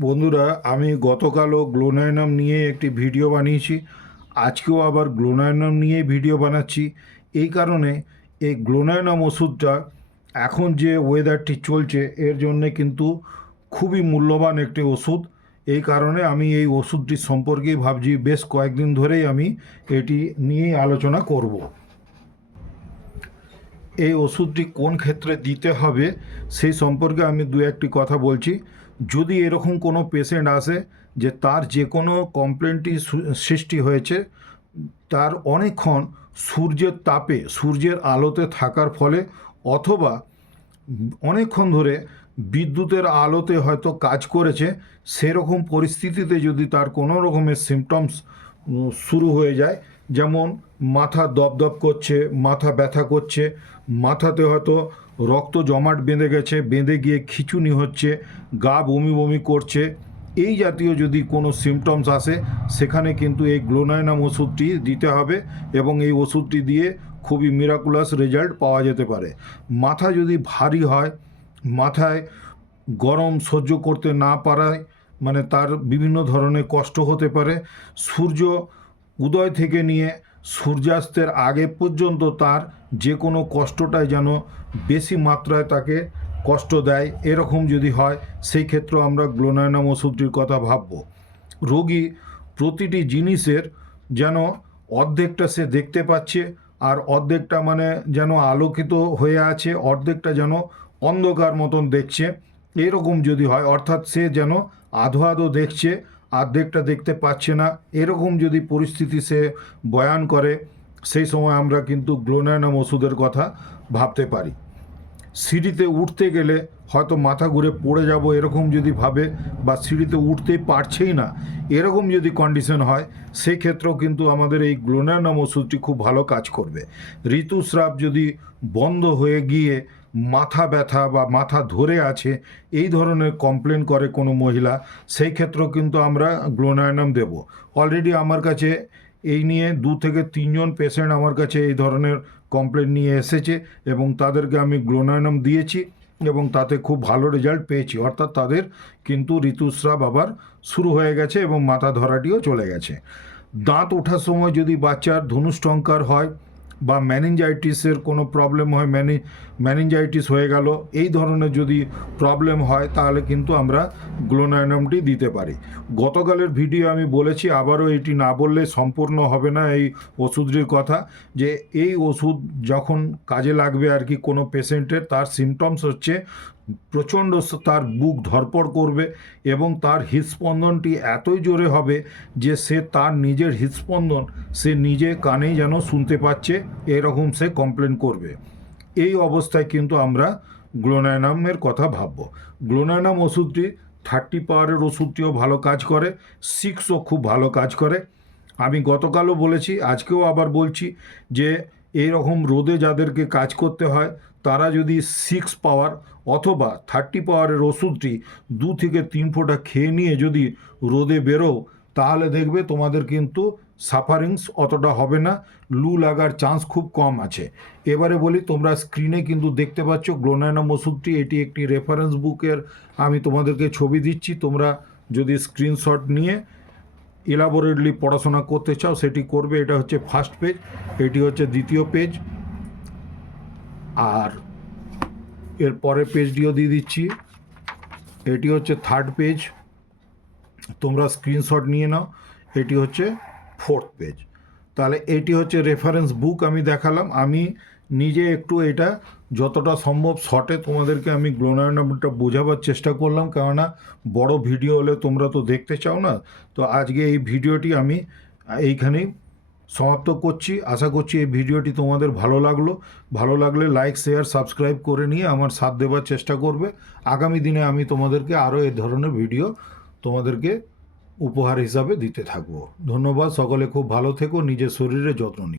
বন্ধুরা, আমি গতকালও গ্লোনাইনাম নিয়ে একটি ভিডিও বানিয়েছি। আজকেও আবার গ্লোনাইনাম নিয়ে ভিডিও বানাচ্ছি। এই কারণে এই গ্লোনাইনাম ওষুধটা এখন যে ওয়েদারটি চলছে এর জন্যে কিন্তু খুবই মূল্যবান একটি ওষুধ। এই কারণে আমি এই ওষুধটি সম্পর্কেই ভাবছি, বেশ কয়েকদিন ধরেই আমি এটি নিয়েই আলোচনা করব। এই ওষুধটি কোন ক্ষেত্রে দিতে হবে সেই সম্পর্কে আমি দু একটি কথা বলছি। যদি এরকম কোনো পেশেন্ট আসে যে তার যে কোনো কমপ্লেনটি সৃষ্টি হয়েছে, তার অনেকক্ষণ সূর্যের তাপে সূর্যের আলোতে থাকার ফলে অথবা অনেকক্ষণ ধরে বিদ্যুতের আলোতে হয়তো কাজ করেছে, সেরকম পরিস্থিতিতে যদি তার কোনো রকমের সিমটমস শুরু হয়ে যায়, যেমন মাথা দপদপ করছে, মাথা ব্যথা করছে, মাথাতে হয়তো রক্ত জমাট বেঁধে গেছে, বেঁধে গিয়ে খিঁচুনি হচ্ছে, গা বমি বমি করছে, এই জাতীয় যদি কোনো সিমটমস আসে, সেখানে কিন্তু এই গ্লোনাইনাম ওষুধটি দিতে হবে এবং এই ওষুধটি দিয়ে খুবই মিরাকুলাস রেজাল্ট পাওয়া যেতে পারে। মাথা যদি ভারী হয়, মাথায় গরম সহ্য করতে না পারায় মানে তার বিভিন্ন ধরনের কষ্ট হতে পারে, সূর্য উদয় থেকে নিয়ে সূর্যাস্তের আগে পর্যন্ত তার যে কোনো কষ্টটাই যেন বেশি মাত্রায় তাকে কষ্ট দেয়, এরকম যদি হয়, সেই ক্ষেত্রে আমরা গ্লোনাইনাম ওষুধটির কথা ভাবব। রোগী প্রতিটি জিনিসের যেন অর্ধেকটা সে দেখতে পাচ্ছে, আর অর্ধেকটা মানে যেন আলোকিত হয়ে আছে, অর্ধেকটা যেন অন্ধকার মতন দেখছে, এরকম যদি হয়, অর্থাৎ সে যেন আধো আধো দেখছে, অর্ধেকটা দেখতে পাচ্ছে না, এরকম যদি পরিস্থিতি সে বয়ান করে, সেই সময় আমরা কিন্তু গ্লোনাইনাম ওষুধের কথা ভাবতে পারি। সিঁড়িতে উঠতে গেলে হয়তো মাথা ঘুরে পড়ে যাব এরকম যদি ভাবে, বা সিঁড়িতে উঠতেই পারছেই না, এরকম যদি কন্ডিশন হয়, সেই ক্ষেত্রেও কিন্তু আমাদের এই গ্লোনাইনাম ওষুধটি খুব ভালো কাজ করবে। ঋতুস্রাব যদি বন্ধ হয়ে গিয়ে মাথা ব্যথা বা মাথা ধরে আছে, এই ধরনের কমপ্লেন করে কোনো মহিলা, সেই ক্ষেত্রেও কিন্তু আমরা গ্লোনাইনাম দেব। অলরেডি আমার কাছে এই নিয়ে 2 থেকে 3 জন পেশেন্ট আমার কাছে এই ধরনের কমপ্লেন নিয়ে এসেছে এবং তাদেরকে আমি গ্লোনাইনাম দিয়েছি এবং তাতে খুব ভালো রেজাল্ট পেয়েছি। অর্থাৎ তাদের কিন্তু ঋতুস্রাব আবার শুরু হয়ে গেছে এবং মাথা ধরাটিও চলে গেছে। দাঁত ওঠার সময় যদি বাচ্চার ধনুষ্টঙ্কার হয় বা ম্যানিনজাইটিসের কোনো প্রবলেম হয়, ম্যানিনজাইটিস হয়ে গেল, এই ধরনের যদি প্রবলেম হয়, তাহলে কিন্তু আমরা গ্লোনাইনামটি দিতে পারি। গতকালের ভিডিও আমি বলেছি, আবারও এটি না বললে সম্পূর্ণ হবে না এই ওষুধটির কথা, যে এই ওষুধ যখন কাজে লাগবে আর কি কোনো পেশেন্টের, তার সিমটমস হচ্ছে প্রচণ্ড তার বুক ধড়পড় করবে এবং তার হৃদস্পন্দনটি এতই জোরে হবে যে সে তার নিজের হৃদস্পন্দন সে নিজে কানেই যেন শুনতে পাচ্ছে, এরকম সে কমপ্লেন করবে। এই অবস্থায় কিন্তু আমরা গ্লোনাইনামের কথা ভাবব। গ্লোনাইনাম ওষুধটি 30 পাওয়ারের ওষুধটিও ভালো কাজ করে, 6ও খুব ভালো কাজ করে। আমি গতকালও বলেছি, আজকেও আবার বলছি, যে এই রকম রোদে যাদেরকে কাজ করতে হয়, তারা যদি 6 পাওয়ার অথবা 30 পাওয়ারের ওষুধটি 2 থেকে 3 ফোঁটা খেয়ে নিয়ে যদি রোদে বেরো, তাহলে দেখবে তোমাদের কিন্তু সাফারিংস অতটা হবে না, লু লাগার চান্স খুব কম আছে। এবারে বলি, তোমরা স্ক্রিনে কিন্তু দেখতে পাচ্ছ গ্লোনাইনাম ওষুধটি, এটি একটি রেফারেন্স বুকের আমি তোমাদেরকে ছবি দিচ্ছি। তোমরা যদি স্ক্রিনশট নিয়ে ইলাবোরেটলি পড়াশোনা করতে চাও সেটি করবে। এটা হচ্ছে ফার্স্ট পেজ, এটি হচ্ছে দ্বিতীয় পেজ, আর এর পরের পেজটিও দিয়ে দিচ্ছি, এটি হচ্ছে থার্ড পেজ, তোমরা স্ক্রিনশট নিয়ে নাও, এটি হচ্ছে 4th পেজ। তাহলে এটি হচ্ছে রেফারেন্স বুক আমি দেখালাম। আমি নিজে একটু এটা যতটা সম্ভব শর্টে তোমাদেরকে আমি গ্লোনাইনামটা বোঝাবার চেষ্টা করলাম, কেননা বড় ভিডিও হলে তোমরা তো দেখতে চাও না। তো আজকে এই ভিডিওটি আমি এইখানেই সমাপ্ত করছি। আশা করছি এই ভিডিওটি তোমাদের ভালো লাগলো। ভালো লাগলে লাইক, শেয়ার, সাবস্ক্রাইব করে নিয়ে আমার সাথ দেওয়ার চেষ্টা করবে। আগামী দিনে আমি তোমাদেরকে আরও এই ধরনের ভিডিও তোমাদেরকে উপহার হিসাবে দিতে থাকবো। ধন্যবাদ, সকলে খুব ভালো থেকো, নিজের শরীরে যত্ন নিও।